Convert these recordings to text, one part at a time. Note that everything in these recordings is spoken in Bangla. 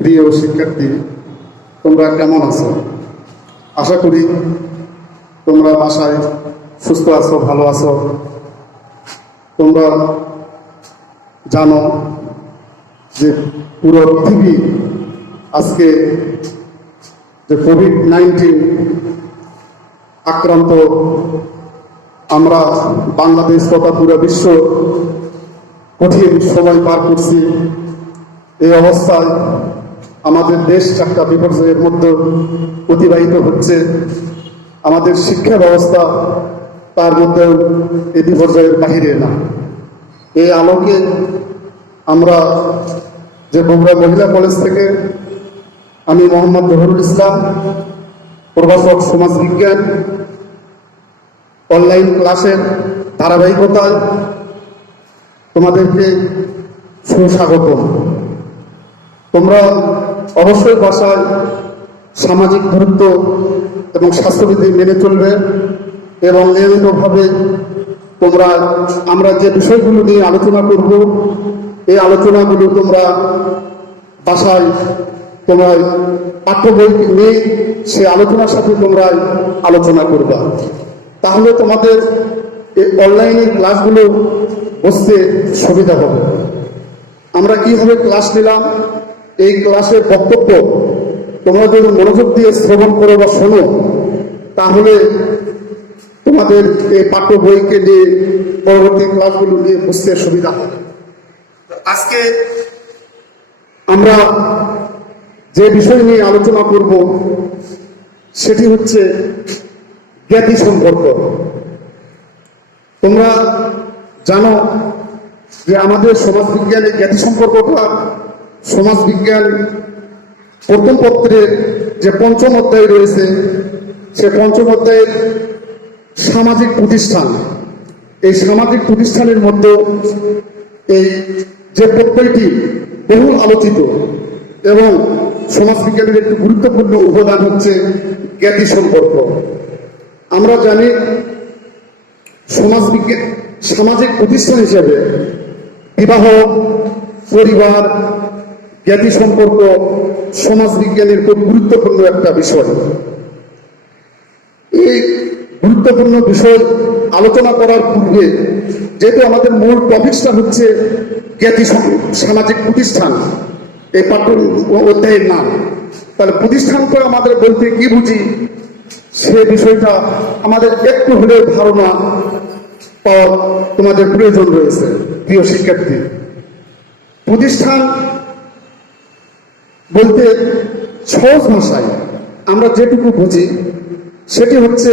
প্রিয় শিক্ষার্থী, তোমরা কেমন আছো? আশা করি তোমরা বাসায় সুস্থ আছো, ভালো আছো। তোমরা জানো যে পুরো পৃথিবী আজকে যে কোভিড-19 আক্রান্ত, আমরা বাংলাদেশ তথা পুরো বিশ্ব কঠিন সময় পার করছি। এই অবস্থায় আমাদের দেশ একটা বিপর্যয়ের মধ্যে অতিবাহিত হচ্ছে। আমাদের শিক্ষা ব্যবস্থা তার মধ্যেও এই বিপর্যয়ের বাহিরে না। এই আলোকে আমরা যে বগুড়া মহিলা কলেজ থেকে আমি মোহাম্মদ জহুরুল ইসলাম, প্রভাষক সমাজবিজ্ঞান, অনলাইন ক্লাসের ধারাবাহিকতায় তোমাদেরকে সুস্বাগতম। তোমরা অবশ্যই বাসায় সামাজিক দূরত্ব এবং স্বাস্থ্যবিধি মেনে চলবে এবং নিয়মিতভাবে আমরা যে বিষয়গুলো নিয়ে আলোচনা করব, এই আলোচনাগুলো তোমরা বাসায় তোমার পাঠ্য বই নিয়ে সে আলোচনার সাথে তোমরা আলোচনা করবা। তাহলে তোমাদের এই অনলাইনের ক্লাসগুলো বুঝতে সুবিধা হবে। আমরা কিভাবে ক্লাস নিলাম, এই ক্লাসের বক্তব্য তোমরা যদি মনোযোগ দিয়ে শ্রবণ করো বা শোনো, তাহলে তোমাদের এই পাঠ্য বইকে নিয়ে পরবর্তী ক্লাসগুলো নিয়ে বুঝতে সুবিধা হবে। আজকে আমরা যে বিষয় নিয়ে আলোচনা করব সেটি হচ্ছে জ্ঞাতি সম্পর্ক। তোমরা জানো যে আমাদের সমাজবিজ্ঞানের জ্ঞাতি সম্পর্কটা সমাজবিজ্ঞান প্রথম পত্রের যে পঞ্চম অধ্যায় রয়েছে, সে পঞ্চম অধ্যায়ের সামাজিক প্রতিষ্ঠান, এই সামাজিক প্রতিষ্ঠানের মধ্যে এই যে প্রত্যয়টি বহুল আলোচিত এবং সমাজবিজ্ঞানের একটি গুরুত্বপূর্ণ উপাদান হচ্ছে জ্ঞাতি সম্পর্ক। আমরা জানি সমাজবিজ্ঞান সামাজিক প্রতিষ্ঠান হিসেবে বিবাহ, পরিবার, জ্ঞাতি সম্পর্ক সমাজবিজ্ঞানের খুব গুরুত্বপূর্ণ একটা বিষয়। এই গুরুত্বপূর্ণ বিষয় আলোচনা করার পূর্বে, যেহেতু আমাদের মূল টপিকসটা হচ্ছে জ্ঞাতি সামাজিক প্রতিষ্ঠান, এই পাঠ্য অধ্যায়ের নাম, তাহলে প্রতিষ্ঠানটা আমাদের বলতে কি বুঝি সে বিষয়টা আমাদের একটু হলেও ধারণা পাওয়া তোমাদের প্রয়োজন রয়েছে। প্রিয় শিক্ষার্থী, প্রতিষ্ঠান বলতে সহজ ভাষায় আমরা যেটুকু বুঝি সেটি হচ্ছে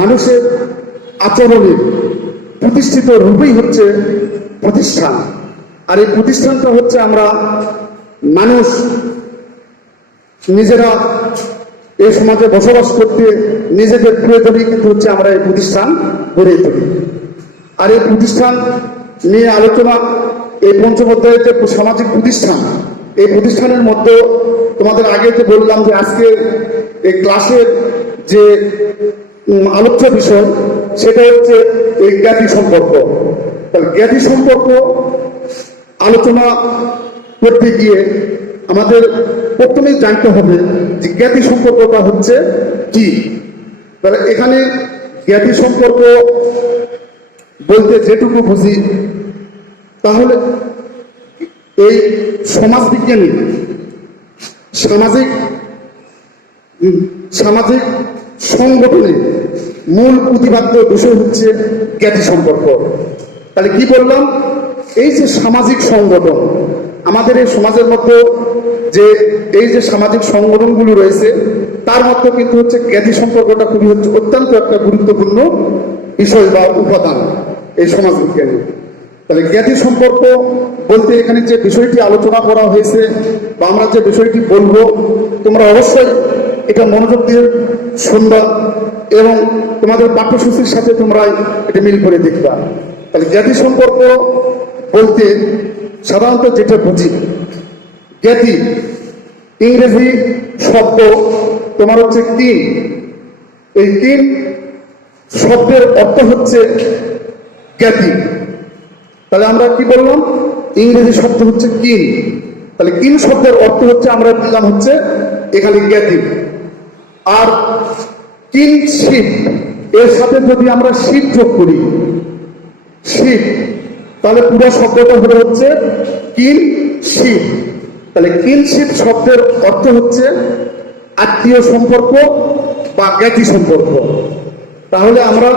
মানুষের আচরণের প্রতিষ্ঠিত রূপই হচ্ছে প্রতিষ্ঠান। আর এই প্রতিষ্ঠানটা হচ্ছে আমরা মানুষ নিজেরা এই সমাজে বসবাস করতে নিজেদের প্রয়োজনেই কিন্তু হচ্ছে আমরা এই প্রতিষ্ঠান গড়ে তুলি। আর এই প্রতিষ্ঠান নিয়ে আলোচনা, এই পঞ্চম অধ্যায়ের যে সামাজিক প্রতিষ্ঠান, এই প্রতিষ্ঠানের মধ্যে তোমাদের আগে যে বললাম যে আজকে এই ক্লাসের যে আলোচ্য বিষয় সেটা হচ্ছে এই জ্ঞাতি সম্পর্ক। তাহলে জ্ঞাতি সম্পর্ক আলোচনা করতে গিয়ে আমাদের প্রথমেই জানতে হবে যে জ্ঞাতি সম্পর্কটা হচ্ছে কি। তাহলে এখানে জ্ঞাতি সম্পর্ক বলতে যেটুকু বুঝি, তাহলে এই সমাজবিজ্ঞানী সামাজিক সংগঠনের মূল প্রতিপাদ্য বিষয় হচ্ছে জ্ঞাতি সম্পর্ক। তাহলে কি বললাম, এই যে সামাজিক সংগঠন, আমাদের এই সমাজের মধ্যে যে এই যে সামাজিক সংগঠনগুলো রয়েছে তার মধ্যে কিন্তু হচ্ছে জ্ঞাতি সম্পর্কটা খুবই হচ্ছে অত্যন্ত একটা গুরুত্বপূর্ণ বিষয় বা উপাদান এই সমাজবিজ্ঞানে। তাহলে জ্ঞাতি সম্পর্ক বলতে এখানে যে বিষয়টি আলোচনা করা হয়েছে বা আমরা যে বিষয়টি বলবো, তোমরা অবশ্যই এটা মনোযোগ দিয়ে শুনবা এবং তোমাদের পাঠ্যসূচির সাথে তোমরা এটা মিল করে দেখবা। তাহলে জ্ঞাতি সম্পর্ক বলতে সাধারণত যেটা বুঝি, জ্ঞাতি ইংরেজি শব্দ তোমার হচ্ছে তিন। এই তিন শব্দের অর্থ হচ্ছে জ্ঞাতি। তাহলে আমরা কি বললাম, ইংরেজি শব্দ হচ্ছে কিন, তাহলে কিন শব্দের অর্থ হচ্ছে আমরা পেলাম হচ্ছে এখানে জ্ঞাতি। আর কিনশিপ এর সাথে যদি আমরা শিপ যোগ করি, শিপ, তাহলে পুরো শব্দটা হলো হচ্ছে কিনশিপ। তাহলে কিনশিপ শব্দের অর্থ হচ্ছে আত্মীয় সম্পর্ক বা জ্ঞাতি সম্পর্ক। তাহলে আমরা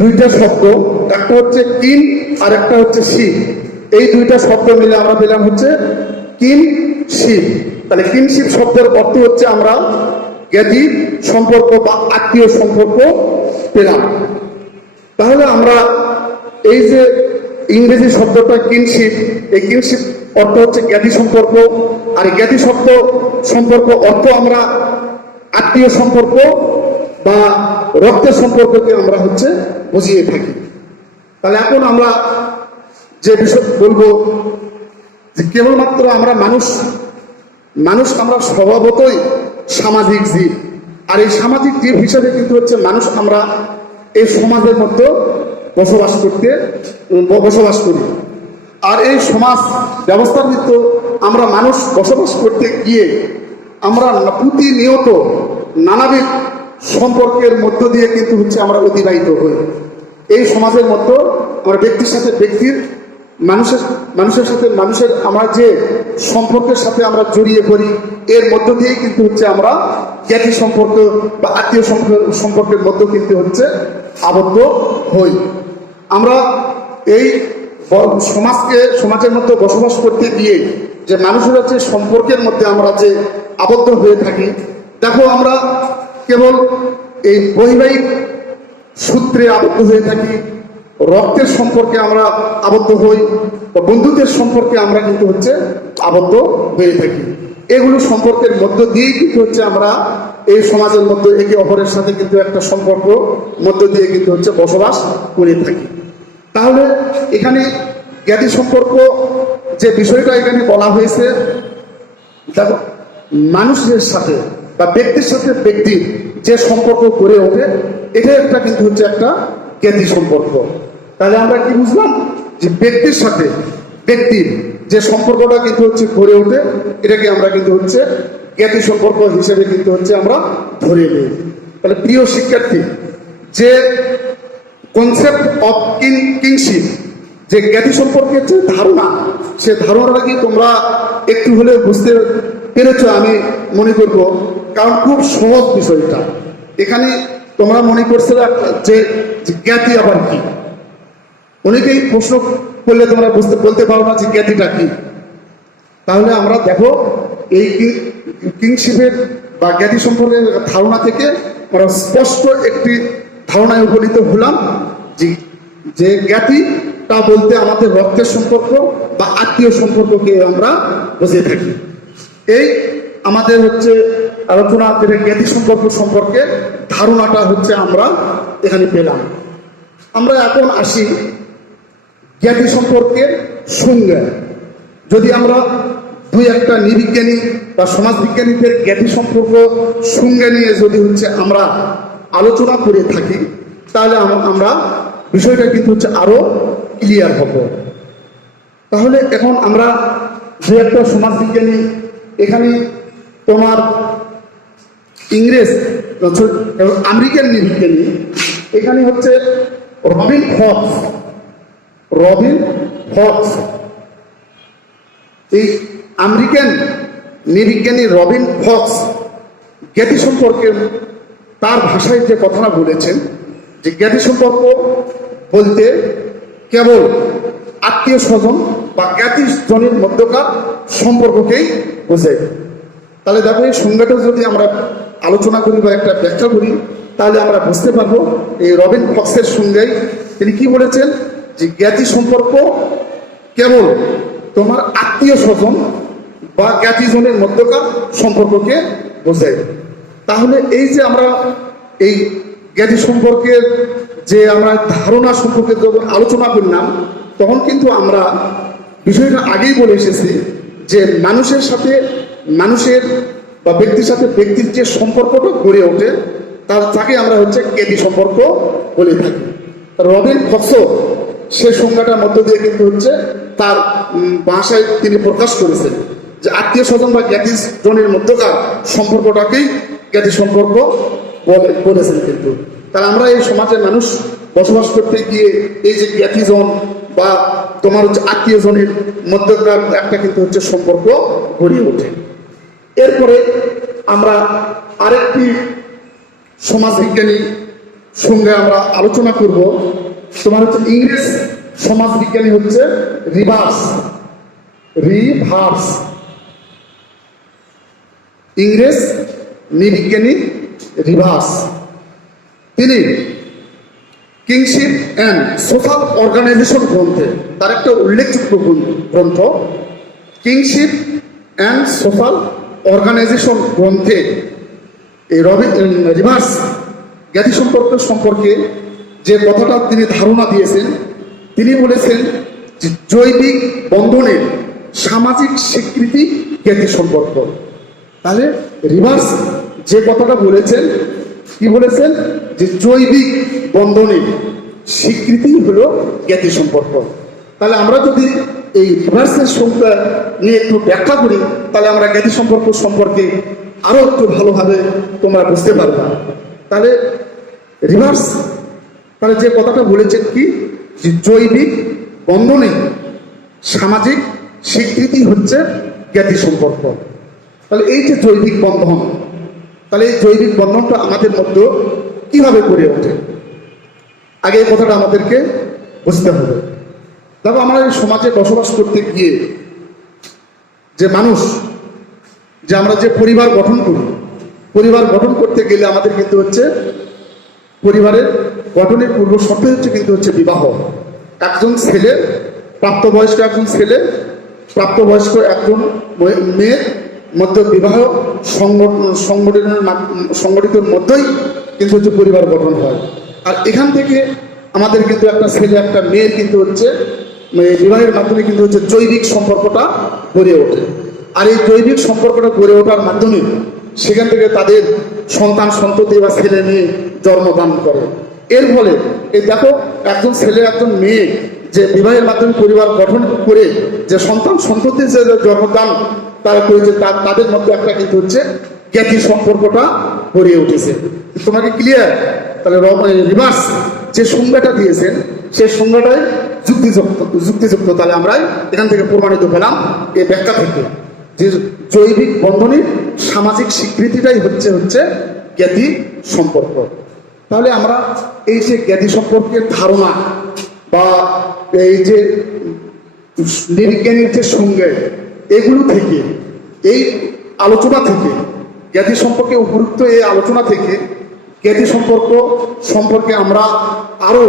দুইটা শব্দ, একটা হচ্ছে কিন আর একটা হচ্ছে শিপ, এই দুইটা শব্দ মিলে আমরা পেলাম হচ্ছে কিনশিপ। তাহলে কিনশিপ শব্দের অর্থ হচ্ছে আমরা জ্ঞাতি সম্পর্ক বা আত্মীয় সম্পর্ক পেলাম। তাহলে আমরা এই যে ইংরেজি শব্দটা কিনশিপ, এই কিনশিপ অর্থ হচ্ছে জ্ঞাতি সম্পর্ক, আর জ্ঞাতি শব্দ সম্পর্ক অর্থ আমরা আত্মীয় সম্পর্ক বা রক্তের সম্পর্ককে আমরা হচ্ছে বুঝিয়ে থাকি। তাহলে এখন আমরা যে বিষয় বলবো যে কেবলমাত্র আমরা মানুষ আমরা স্বভাবতই সামাজিক জীব, আর এই সামাজিক জীব হিসেবে কিন্তু হচ্ছে মানুষ আমরা এই সমাজের মধ্যে বসবাস করি। আর এই সমাজ ব্যবস্থার ভিতর আমরা মানুষ বসবাস করতে গিয়ে আমরা প্রতিনিয়ত নানাবিধ সম্পর্কের মধ্য দিয়ে কিন্তু হচ্ছে আমরা অতিবাহিত হই। এই সমাজের মধ্যে আমরা ব্যক্তির সাথে ব্যক্তির, মানুষের সাথে মানুষের আমরা যে সম্পর্কের সাথে আমরা জড়িয়ে পড়ি, এর মধ্য দিয়েই কিন্তু হচ্ছে আমরা জ্ঞাতি সম্পর্ক বা আত্মীয় সম্পর্কের মধ্যে কিন্তু হচ্ছে আবদ্ধ হই। আমরা এই সমাজের মধ্যে বসবাস করতে গিয়ে যে মানুষের যে সম্পর্কের মধ্যে আমরা যে আবদ্ধ হয়ে থাকি, দেখো আমরা কেবল এই বৈবাহিক সূত্রে আবদ্ধ হয়ে থাকি, রক্তের সম্পর্কে আমরা আবদ্ধ হই, বা বন্ধুদের সম্পর্কে আমরা কিন্তু হচ্ছে আবদ্ধ হয়ে থাকি। এগুলো সম্পর্কের মধ্য দিয়েই কিন্তু হচ্ছে আমরা এই সমাজের মধ্যে একে অপরের সাথে কিন্তু একটা সম্পর্ক মধ্য দিয়ে কিন্তু হচ্ছে বসবাস করে থাকি। তাহলে এখানে জ্ঞাতি সম্পর্ক যে বিষয়টা এখানে বলা হয়েছে, দেখো মানুষের সাথে বা ব্যক্তির সাথে ব্যক্তির যে সম্পর্ক গড়ে ওঠে, এটা একটা কিন্তু হচ্ছে একটা জ্ঞাতি সম্পর্ক। তাহলে আমরা কি বুঝলাম যে ব্যক্তির সাথে ব্যক্তির যে সম্পর্কটা কিন্তু হচ্ছে গড়ে ওঠে, এটাকে আমরা কিন্তু হচ্ছে জ্ঞাতি সম্পর্ক হিসেবে কিন্তু হচ্ছে আমরা ধরে নিই। তাহলে প্রিয় শিক্ষার্থী, যে কনসেপ্ট অফ কিংশিপ, যে জ্ঞাতি সম্পর্কের যে ধারণা, সে ধারণাটা কি তোমরা একটু হলেও বুঝতে পেরেছো আমি মনে করব, কারণ খুব সহজ বিষয়টা। এখানে তোমরা মনে করছো যে জ্ঞাতি আবার কি, অনেকেই প্রশ্ন করলে তোমরা বলতে পারো না যে জ্ঞাতিটা কি। তাহলে আমরা দেখো এই কিংশিপের বা জ্ঞাতি সম্পর্কের ধারণা থেকে আমরা স্পষ্ট একটি ধারণায় উপনীত হলাম যে জ্ঞাতিটা বলতে আমাদের রক্তের সম্পর্ক বা আত্মীয় সম্পর্ককে আমরা বুঝে থাকি। এই আমাদের হচ্ছে আলোচনা যেটা জ্ঞাতি সম্পর্কে ধারণাটা হচ্ছে আমরা এখানে পেলাম। আমরা এখন আসি জ্ঞাতি সম্পর্কের সংজ্ঞা। যদি আমরা দুই একটা নৃবিজ্ঞানী বা সমাজবিজ্ঞানীদের জ্ঞাতি সম্পর্ক সংজ্ঞা নিয়ে যদি হচ্ছে আমরা আলোচনা করে থাকি, তাহলে আমরা বিষয়টা কিন্তু হচ্ছে আরো ক্লিয়ার হব। তাহলে এখন আমরা যে একটা সমাজবিজ্ঞানী, এখানে তোমার ইংরেজ আমেরিকান নৃবিজ্ঞানী, এখানে হচ্ছে রবিন ফক্স, এই আমেরিকান নৃবিজ্ঞানী রবিন ফক্স জ্ঞাতি সম্পর্কে তার ভাষায় যে কথাটা বলেছেন যে জ্ঞাতি সম্পর্ক বলতে কেবল আত্মীয় স্বজন বা জ্ঞাতি জনের মধ্যকার সম্পর্ককেই বোঝায়। তাহলে দেখো এই সংজ্ঞাটা যদি আমরা আলোচনা করি বা একটা ব্যাখ্যা করি, তাহলে আমরা বুঝতে পারবো এই রবিন ফক্সের সংজ্ঞায় তিনি কি বলেছেন যে জ্ঞাতি সম্পর্ক কেবল তোমার আত্মীয় স্বজন বা জ্ঞাতিজনের মধ্যকার সম্পর্ককে বোঝায়। তাহলে এই যে আমরা এই জ্ঞাতি সম্পর্কের যে আমরা ধারণা সম্পর্কে যখন আলোচনা করলাম, তখন কিন্তু আমরা বিষয়টা আগেই বলে এসেছি যে মানুষের সাথে মানুষের বা ব্যক্তির সাথে ব্যক্তির যে সম্পর্কটা গড়ে ওঠে তাকে আমরা হচ্ছে জ্ঞাতি সম্পর্ক বলে থাকি। রবিন ফক্স সে সংজ্ঞাটার মধ্য দিয়ে কিন্তু হচ্ছে তার ভাষায় তিনি প্রকাশ করেছেন যে আত্মীয় স্বজন বা জ্ঞাতিজনের মধ্যকার সম্পর্কটাকেই জ্ঞাতি সম্পর্ক বলেছেন। কিন্তু তাহলে আমরা এই সমাজের মানুষ বসবাস করতে গিয়ে এই যে জ্ঞাতিজন বা তোমার হচ্ছে আত্মীয়জনের মধ্যকার একটা কিন্তু হচ্ছে সম্পর্ক গড়ে ওঠে। এরপরে আমরা আরেকটি সমাজবিজ্ঞানী সঙ্গে আমরা আলোচনা করব। তোমার হচ্ছে ইংরেজ সমাজবিজ্ঞানী হচ্ছে রিভার্স ইংরেজ নৃবিজ্ঞানী রিভার্স। তিনি কিংশিপ অ্যান্ড সোশ্যাল অর্গানাইজেশন গ্রন্থে তার একটা উল্লেখযোগ্য গ্রন্থ কিংশিপ অ্যান্ড সোশ্যাল অর্গানাইজেশন গ্রন্থে এই রিভার্স জ্ঞাতি সম্পর্কে যে কথাটা তিনি ধারণা দিয়েছেন, তিনি বলেছেন যে জৈবিক বন্ধনের সামাজিক স্বীকৃতি জ্ঞাতি সম্পর্ক। তাহলে রিভার্স যে কথাটা বলেছেন, কি বলেছেন যে জৈবিক বন্ধনের স্বীকৃতি হলো জ্ঞাতি সম্পর্ক। তাহলে আমরা যদি এই রিভার্সের সংখ্যা নিয়ে একটু ব্যাখ্যা করি, তাহলে আমরা জ্ঞাতি সম্পর্কে আরো একটু ভালোভাবে তোমরা বুঝতে পারবে। তাহলে রিভার্স তাহলে যে কথাটা বলেছেন কি যে জৈবিক বন্ধনে সামাজিক স্বীকৃতি হচ্ছে জ্ঞাতি সম্পর্ক। তাহলে এই যে জৈবিক বন্ধন, তাহলে এই জৈবিক বন্ধনটা আমাদের মধ্যে কিভাবে গড়ে ওঠে, আগে এই কথাটা আমাদেরকে বুঝতে হবে। দেখো, আমরা এই সমাজে বসবাস করতে গিয়ে যে মানুষ, যে আমরা যে পরিবার গঠন করি, পরিবার গঠন করতে গেলে আমাদের কিন্তু হচ্ছে পরিবারের গঠনের পূর্ব শর্ত হচ্ছে কিন্তু হচ্ছে বিবাহ। একজন ছেলে, প্রাপ্তবয়স্ক একজন ছেলে, প্রাপ্তবয়স্ক একজন মেয়ের মধ্যে বিবাহ সংগঠিতের মধ্যেই কিন্তু হচ্ছে পরিবার গঠন হয়। আর এখান থেকে আমাদের কিন্তু একটা ছেলে একটা মেয়ের কিন্তু হচ্ছে বিবাহের মাধ্যমে কিন্তু হচ্ছে জৈবিক সম্পর্কটা গড়ে ওঠে। আর এই জৈবিক সম্পর্কটা গড়ে ওঠার মাধ্যমে সেখান থেকে তাদের সন্তান সন্ততি বা ছেলে মেয়ে জন্মদান করে। এর ফলে এই দেখো, একজন ছেলে একজন মেয়ে যে বিবাহের মাধ্যমে পরিবার গঠন করে যে সন্তান সন্ততি যে জন্মদান তারা করেছে, তাদের মধ্যে একটা কিন্তু হচ্ছে জ্ঞাতি সম্পর্কটা গড়ে উঠেছে। তোমাকে ক্লিয়ার? তাহলে রিভার্স যে সংজ্ঞাটা দিয়েছেন সেই সংজ্ঞাটাই যুক্তিযুক্ত। তাহলে আমরা এখান থেকে প্রমাণিত পেলাম এই ব্যাখ্যা থেকে যে জৈবিক বন্ধনের সামাজিক স্বীকৃতিটাই হচ্ছে জ্ঞাতি সম্পর্ক। তাহলে আমরা এই যে জ্ঞাতি সম্পর্কের ধারণা বা এই যে নৃবিজ্ঞানীর যে সঙ্গে এগুলো থেকে, এই আলোচনা থেকে, জ্ঞাতি সম্পর্কে উপযুক্ত এই আলোচনা থেকে জ্ঞাতি সম্পর্কে আমরা আরো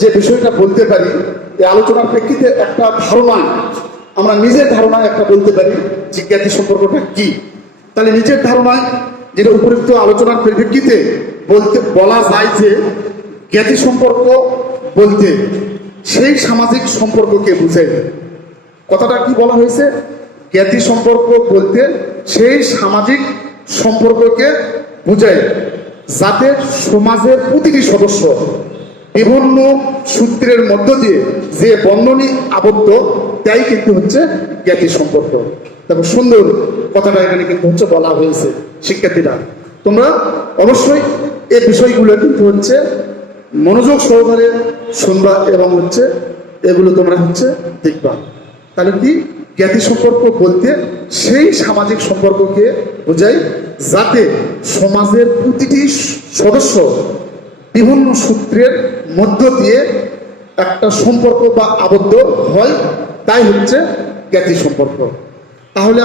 যে বিষয়টা বলতে পারি, এই আলোচনার প্রেক্ষিতে একটা ধারণা, আমরা নিজের ধারণায় একটা বলতে পারি যে জ্ঞাতি সম্পর্কটা কি। তাহলে নিজের ধারণায় যেটা উপযুক্ত আলোচনার প্রেক্ষিতে বলা যায় যে জ্ঞাতি সম্পর্ক বলতে সেই সামাজিক সম্পর্ককে বোঝায়। কথাটা কি বলা হয়েছে? জ্ঞাতি সম্পর্ক বলতে সেই সামাজিক সম্পর্ককে বোঝায় যাতে সমাজের প্রতিটি সদস্য বিভিন্ন সূত্রের মধ্য দিয়ে যে বন্ধনী আবদ্ধ, তাই কিন্তু হচ্ছে জ্ঞাতি সম্পর্ক। তারপর সুন্দর কথাটা এখানে কিন্তু হচ্ছে বলা হয়েছে। শিক্ষার্থীরা, তোমরা অবশ্যই এই বিষয়গুলো কিন্তু হচ্ছে মনোযোগ সহকারে শুনবা এবং হচ্ছে এগুলো তোমরা হচ্ছে দেখবা। তাহলে কি জ্ঞাতি সম্পর্ক বলতে সেই সামাজিক সম্পর্ককে বোঝায় যাতে সমাজের প্রতিটি সদস্য বিভিন্ন সূত্রের মধ্য দিয়ে একটা সম্পর্ক বা আবদ্ধ হয়, তাই হচ্ছে জ্ঞাতি সম্পর্ক। তাহলে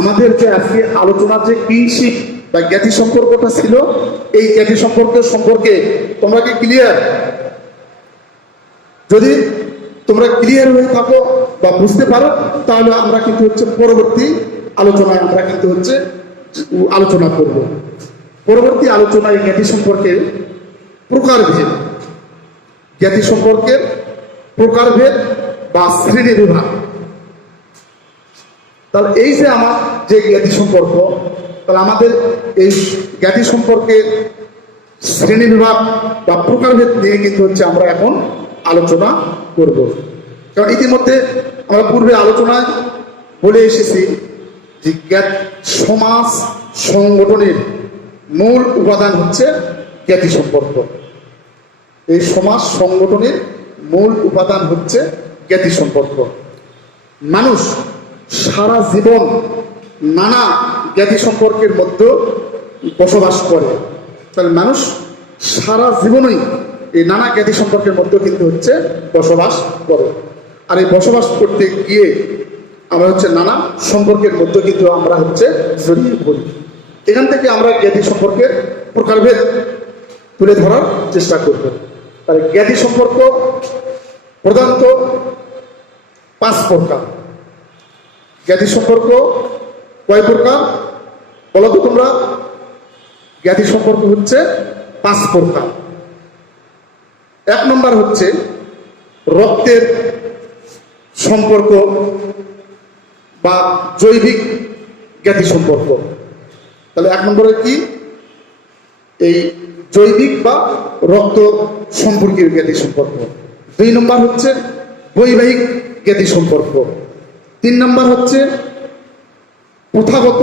আমাদের যে আজকে আলোচনার যে কিংশিপ বা জ্ঞাতি সম্পর্কটা ছিল, এই জ্ঞাতি সম্পর্কে তোমরা কি ক্লিয়ার? যদি তোমরা ক্লিয়ার হয়ে থাকো বা বুঝতে পারো, তাহলে আমরা কিন্তু হচ্ছে পরবর্তী আলোচনায় আমরা কিন্তু হচ্ছে আলোচনা করব। পরবর্তী আলোচনায় জ্ঞাতি সম্পর্কের প্রকারভেদ, জ্ঞাতি সম্পর্কের প্রকারভেদ বা শ্রেণী বিভাগ। তাহলে এই যে আমার যে জ্ঞাতি সম্পর্ক, তাহলে আমাদের এই জ্ঞাতি সম্পর্কের শ্রেণী বিভাগ বা প্রকারভেদ নিয়ে কিন্তু হচ্ছে আমরা এখন আলোচনা করব। কারণ ইতিমধ্যে আমরা পূর্বে আলোচনায় বলে এসেছি যে সমাজ সংগঠনের মূল উপাদান হচ্ছে জ্ঞাতি সম্পর্ক। এই সমাজ সংগঠনের মূল উপাদান হচ্ছে জ্ঞাতি সম্পর্ক। মানুষ সারা জীবন নানা জ্ঞাতি সম্পর্কের মধ্যে বসবাস করে। তাহলে মানুষ সারা জীবনই এই নানা জ্ঞাতি সম্পর্কের মধ্যে কিন্তু হচ্ছে বসবাস করে। আর এই বসবাস করতে গিয়ে আমরা হচ্ছে নানা সম্পর্কের মধ্যে কিন্তু আমরা হচ্ছে জড়িয়ে পড়ি। এখান থেকে আমরা জ্ঞাতি সম্পর্কের প্রকারভেদ তুলে ধরার চেষ্টা করব। তাহলে জ্ঞাতি সম্পর্ক প্রধানত 5 প্রকার। জ্ঞাতি সম্পর্ক কয় প্রকার বলো তো তোমরা? জ্ঞাতি সম্পর্ক হচ্ছে 5 প্রকার। 1 নম্বর হচ্ছে রক্তের সম্পর্ক বা জৈবিক জ্ঞাতি সম্পর্ক। তাহলে 1 নম্বরে কি? এই জৈবিক বা রক্ত সম্পর্কীয় জ্ঞাতি সম্পর্ক। 2 নম্বর হচ্ছে বৈবাহিক জ্ঞাতি সম্পর্ক। 3 নম্বর হচ্ছে প্রথাগত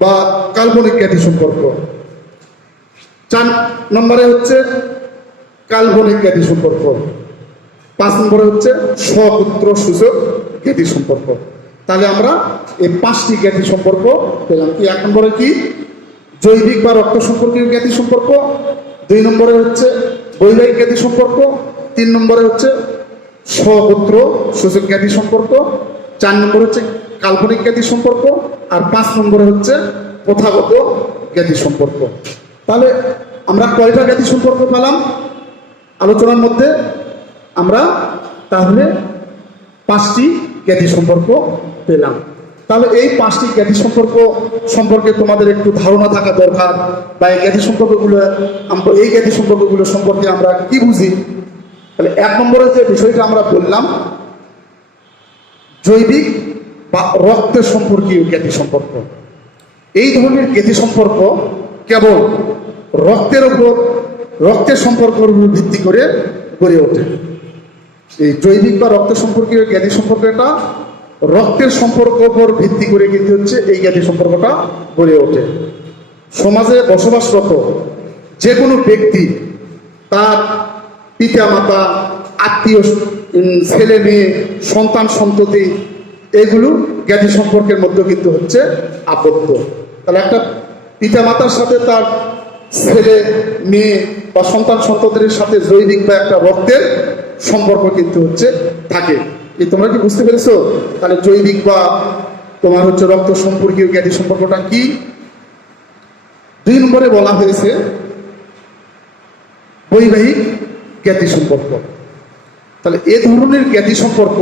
বা কাল্পনিক জ্ঞাতি সম্পর্ক। 4 নম্বরে হচ্ছে কাল্পনিক জ্ঞাতি সম্পর্ক। 5 নম্বরে হচ্ছে স্বপুত্র সূচক জ্ঞাতি সম্পর্ক। তাহলে আমরা এই 5টি জ্ঞাতি সম্পর্ক পেলাম। কি 1 নম্বরে কি? জৈবিক বা রক্ত সম্পর্কীয় জ্ঞাতি সম্পর্ক। 2 নম্বরে হচ্ছে বৈবাহিক জ্ঞাতি সম্পর্ক। 3 নম্বরে হচ্ছে স্বপুত্র সূচক জ্ঞাতি সম্পর্ক। 4 নম্বরে হচ্ছে কাল্পনিক জ্ঞাতি সম্পর্ক। আর 5 নম্বরে হচ্ছে প্রথাগত জ্ঞাতি সম্পর্ক। তাহলে আমরা কয়টা জ্ঞাতি সম্পর্ক পেলাম আলোচনার মধ্যে? আমরা তাহলে 5টি জ্ঞাতি সম্পর্ক পেলাম। তাহলে এই 5টি জ্ঞাতি সম্পর্ক সম্পর্কে তোমাদের একটু ধারণা থাকা দরকার, বা এই জ্ঞাতি সম্পর্কগুলো সম্পর্কে আমরা কি বুঝি। তাহলে 1 নম্বরে যে বিষয়টা আমরা বললাম জৈবিক বা রক্তের সম্পর্কীয় জ্ঞাতি সম্পর্ক। এই ধরনের জ্ঞাতি সম্পর্ক কেবল রক্তের সম্পর্কের উপর ভিত্তি করে গড়ে ওঠে। এই জৈবিক বা রক্তের সম্পর্কীয় জ্ঞাতি সম্পর্কটা রক্তের সম্পর্কের উপর ভিত্তি করে কিন্তু হচ্ছে এই জ্ঞাতি সম্পর্কটা গড়ে ওঠে। সমাজে বসবাসরত যে কোনো ব্যক্তি তার পিতা মাতা, আত্মীয়, ছেলে মেয়ে, সন্তান সন্ততি এগুলো জ্ঞাতি সম্পর্কের মধ্যে কিন্তু হচ্ছে আবদ্ধ। তাহলে একটা পিতা মাতার সাথে তার ছেলে মেয়ে বা সন্তান সন্ততির সাথে জৈবিক বা একটা রক্তের সম্পর্ক কিন্তু হচ্ছে থাকে। তোমরা কি বুঝতে পেরেছো? তাহলে জৈবিক বা তোমার হচ্ছে রক্ত সম্পর্কীয় জ্ঞাতি সম্পর্কটা কি? 2 নম্বরে বলা হয়েছে বৈবাহিক জ্ঞাতি সম্পর্ক। তাহলে এ ধরনের জ্ঞাতি সম্পর্ক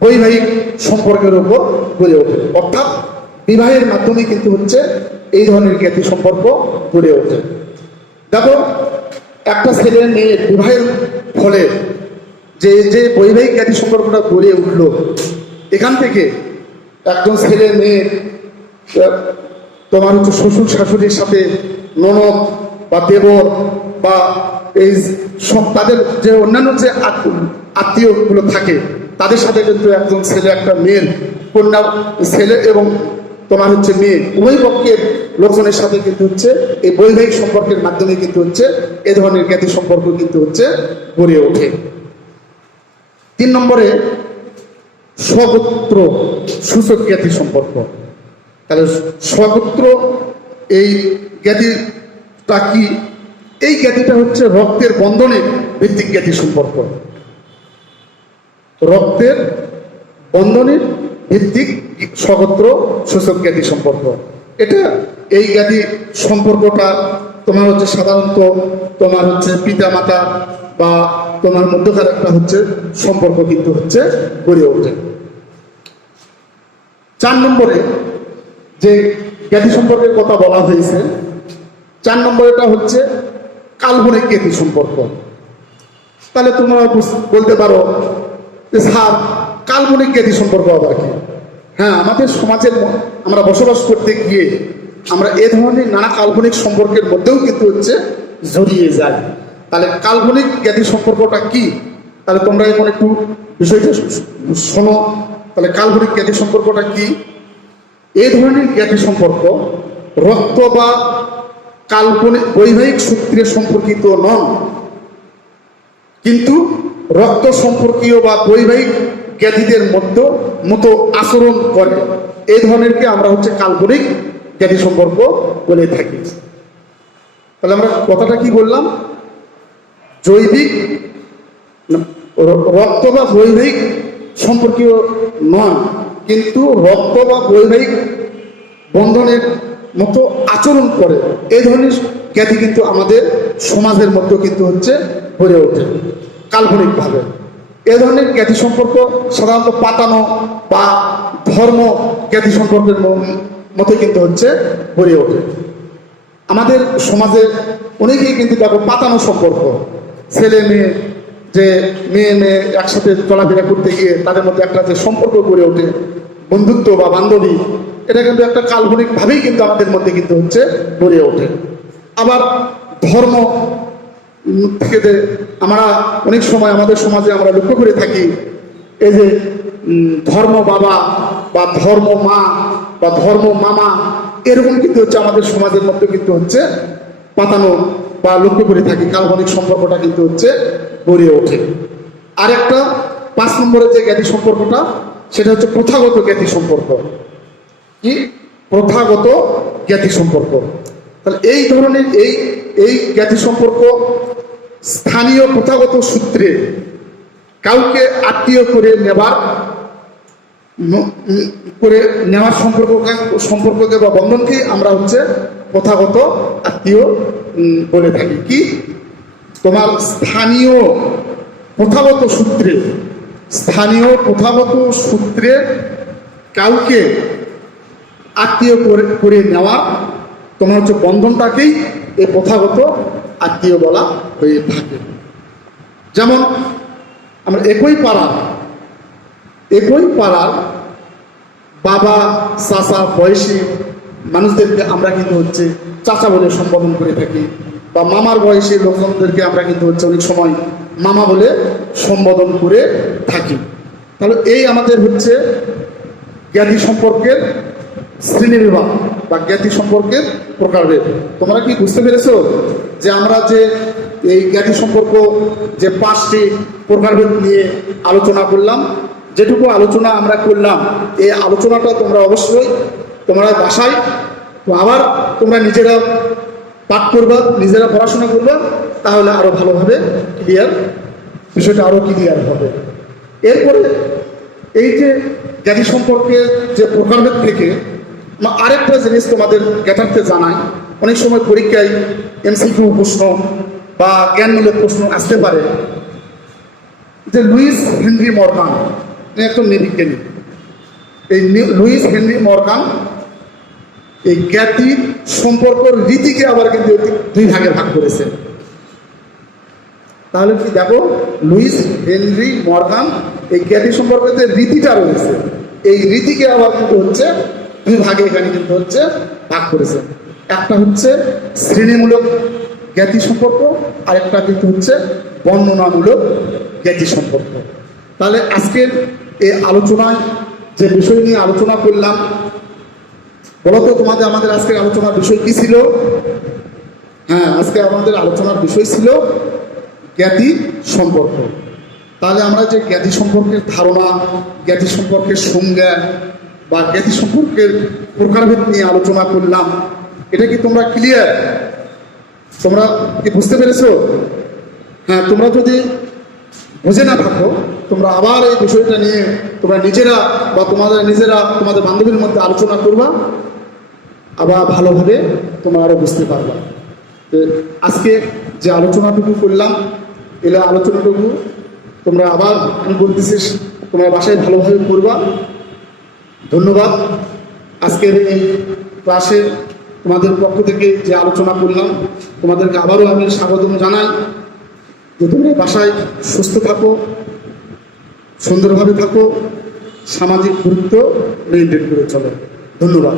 বৈবাহিক সম্পর্কের উপর গড়ে ওঠে, অর্থাৎ বিবাহের মাধ্যমে কিন্তু হচ্ছে এই ধরনের জ্ঞাতি সম্পর্ক গড়ে ওঠে। দেখো, একটা ছেলে মেয়ের বিবাহের ফলে যে বৈবাহিক জ্ঞাতি সম্পর্কটা গড়ে উঠলো, এখান থেকে একজন ছেলে মেয়ে তোমার হচ্ছে শ্বশুর শাশুড়ির সাথে ননদ বা দেবর বা এই সব তাদের যে অন্যান্য যে আত্মীয়গুলো থাকে তাদের সাথে কিন্তু একজন ছেলে একটা মেয়ের কন্যা, ছেলে এবং তোমার হচ্ছে মেয়ে উভয় পক্ষের লোকজনের সাথে কিন্তু হচ্ছে এই বৈবাহিক সম্পর্কের মাধ্যমে কিন্তু হচ্ছে এ ধরনের জ্ঞাতি সম্পর্ক কিন্তু হচ্ছে গড়ে ওঠে। 3 নম্বরে স্বগোত্র সূচক জ্ঞাতি সম্পর্ক। তাহলে স্বগোত্র এই জ্ঞাতিটা কি? এই জ্ঞাতিটা হচ্ছে রক্তের বন্ধনের ভিত্তিক জ্ঞাতি সম্পর্ক। রক্তের বন্ধনের ভিত্তিক স্বগোত্র সূচক জ্ঞাতি সম্পর্ক। এই জ্ঞাতি সম্পর্কটা তোমার হচ্ছে সাধারণত তোমার হচ্ছে পিতা মাতা বা তোমার মধ্যকার একটা হচ্ছে সম্পর্ক কিন্তু হচ্ছে গড়ে ওঠে। 4 নম্বরে যে জ্ঞাতি সম্পর্কের কথা বলা হয়েছে, 4 নম্বরটা হচ্ছে কাল্পনিক জ্ঞাতি সম্পর্ক। তাহলে তোমরা বলতে পারো যে স্যার, কাল্পনিক জ্ঞাতি সম্পর্ক আবার কি? হ্যাঁ, আমাদের সমাজের আমরা বসবাস করতে গিয়ে আমরা এ ধরনের নানা কাল্পনিক সম্পর্কের মধ্যেও কিন্তু হচ্ছে জড়িয়ে যাই। তাহলে কাল্পনিক জ্ঞাতি সম্পর্কটা কি? তাহলে তোমরা এখন একটু বিষয়টা শোনো। তাহলে কাল্পনিক জ্ঞাতি সম্পর্কটা কি? এই ধরনের জ্ঞাতি সম্পর্ক রক্ত বা কাল্পনিক বৈবাহিক সূত্রে সম্পর্কিত নন, কিন্তু রক্ত সম্পর্কীয় বা বৈবাহিক জ্ঞাতিদের মতো আচরণ করে। এই ধরনেরকে আমরা হচ্ছে কাল্পনিক জ্ঞাতি সম্পর্ক বলে থাকি। তাহলে আমরা কথাটা কি বললাম? জৈবিক রক্ত বা বৈবাহিক সম্পর্কীয় নন, কিন্তু রক্ত বা বৈবাহিক বন্ধনের মতো আচরণ করে। এই ধরনের জ্ঞাতি কিন্তু আমাদের সমাজের মধ্যে কিন্তু হচ্ছে গড়ে ওঠে কাল্পনিকভাবে। এ ধরনের জ্ঞাতি সম্পর্ক সাধারণত পাতানো বা ধর্ম জ্ঞাতি সম্পর্কের মতো কিন্তু হচ্ছে গড়ে ওঠে। আমাদের সমাজে অনেকেই কিন্তু দেখো পাতানো সম্পর্ক, ছেলে মেয়ে, যে মেয়ে মেয়ে একসাথে চলাফেরা করতে গিয়ে তাদের মধ্যে একটা যে সম্পর্ক গড়ে ওঠে, বন্ধুত্ব বা বান্ধবী, এটা কিন্তু একটা কাল্পনিকভাবেই কিন্তু আমাদের মধ্যে কিন্তু হচ্ছে গড়ে ওঠে। আবার ধর্ম থেকে আমরা অনেক সময় আমাদের সমাজে আমরা লক্ষ্য করে থাকি, এই যে ধর্ম বাবা বা ধর্ম মা বা ধর্ম মামা, এরকম কিন্তু হচ্ছে আমাদের সমাজের মধ্যে কিন্তু হচ্ছে পাতানো বা লক্ষ্য করে থাকি। কাল্পনিক সম্পর্কটা কিন্তু হচ্ছে গড়ে ওঠে। আর একটা 5 নম্বরে যে জ্ঞাতি সম্পর্কটা, সেটা হচ্ছে প্রথাগত জ্ঞাতি সম্পর্ক। কি? প্রথাগত জ্ঞাতি সম্পর্ক। তাহলে এই ধরনের এই জ্ঞাতি সম্পর্ক স্থানীয় প্রথাগত সূত্রে কাউকে আত্মীয় করে নেওয়ার সম্পর্ককে বা বন্ধনকে আমরা হচ্ছে প্রথাগত আত্মীয় বলে থাকি। কি? তোমার স্থানীয় প্রথাগত সূত্রে কাউকে আত্মীয় করে নেওয়া তোমার হচ্ছে বন্ধনটাকেই এই প্রথাগত আত্মীয় বলা হয়ে থাকে। যেমন আমরা একই পাড়ার বাবা চাচা বয়সী মানুষদেরকে আমরা কিন্তু হচ্ছে চাচা বলে সম্বোধন করে থাকি, বা মামার বয়সী লোকজনদেরকে আমরা কিন্তু হচ্ছে অনেক সময় মামা বলে সম্বোধন করে থাকি। তাহলে এই আমাদের হচ্ছে জ্ঞাতি সম্পর্কের শ্রেণীবিভাগ বা জ্ঞাতি সম্পর্কের প্রকারভেদ। তোমরা কি বুঝতে পেরেছো যে আমরা যে এই জ্ঞাতি সম্পর্ক যে 5টি প্রকারভেদ নিয়ে আলোচনা করলাম? যেটুকু আলোচনা আমরা করলাম, এই আলোচনাটা তোমরা অবশ্যই তোমরা বাসায় আবার তোমরা নিজেরা পাঠ করবা, নিজেরা পড়াশোনা করবা, তাহলে আরো ভালোভাবে বিষয়টা আরো ক্লিয়ার হবে। এরপরে এই যে জ্ঞাতি সম্পর্কে যে প্রকারভেদ থেকে আরেকটা জিনিস তোমাদের জ্ঞাতার্থে জানাই। অনেক সময় পরীক্ষায় MCQ প্রশ্ন বা জ্ঞানমূলক প্রশ্ন আসতে পারে যে লুইস হেনরি মর্গান একজন নৃবিজ্ঞানী, এই লুইস হেনরি মর্গান এই জ্ঞাতি সম্পর্কের রীতিকে আবার কিন্তু 2 ভাগে ভাগ করেছে। তাহলে কি দেখো, লুইস হেনরি মর্গান এই জ্ঞাতি সম্পর্কের যে রীতিটা রয়েছে, এই রীতিকে আবার কিন্তু হচ্ছে 2 ভাগে এখানে কিন্তু হচ্ছে ভাগ করেছে। একটা হচ্ছে শ্রেণীমূলক জ্ঞাতি সম্পর্ক, আর একটা কিন্তু হচ্ছে বর্ণনামূলক জ্ঞাতি সম্পর্ক। তাহলে আজকের এই আলোচনায় যে বিষয় নিয়ে আলোচনা করলাম, বলতো আমাদের আজকের আলোচনার বিষয় কি ছিল? হ্যাঁ, আজকে আমাদের আলোচনার বিষয় ছিল জ্ঞাতি সম্পর্ক। তাহলে আমরা যে জ্ঞাতি সম্পর্কের ধারণা, জ্ঞাতি সম্পর্কের সংজ্ঞা বা জ্ঞাতি সম্পর্কের প্রকারভেদ নিয়ে আলোচনা করলাম, এটা কি তোমরা ক্লিয়ার? তোমরা কি বুঝতে পেরেছো? হ্যাঁ, তোমরা যদি বুঝে না থাকো, তোমরা আবার এই বিষয়টা নিয়ে তোমরা নিজেরা বা তোমাদের বান্ধবীর মধ্যে আলোচনা করবা, আবার ভালোভাবে তোমরা আরো বুঝতে পারবা। আজকে যে আলোচনাটুকু করলাম, এই আলোচনাটুকু তোমরা আবার আমি বলতেছি তোমরা বাসায় ভালোভাবে করবা। ধন্যবাদ। আজকের এই ক্লাসে তোমাদের পক্ষ থেকে যে আলোচনা করলাম, তোমাদেরকে আবারও আমি স্বাগতম জানাই যে তোমরা বাসায় সুস্থ থাকো, সুন্দরভাবে থাকো, সামাজিক গুরুত্ব মেনটেন করে চলো। ধন্যবাদ।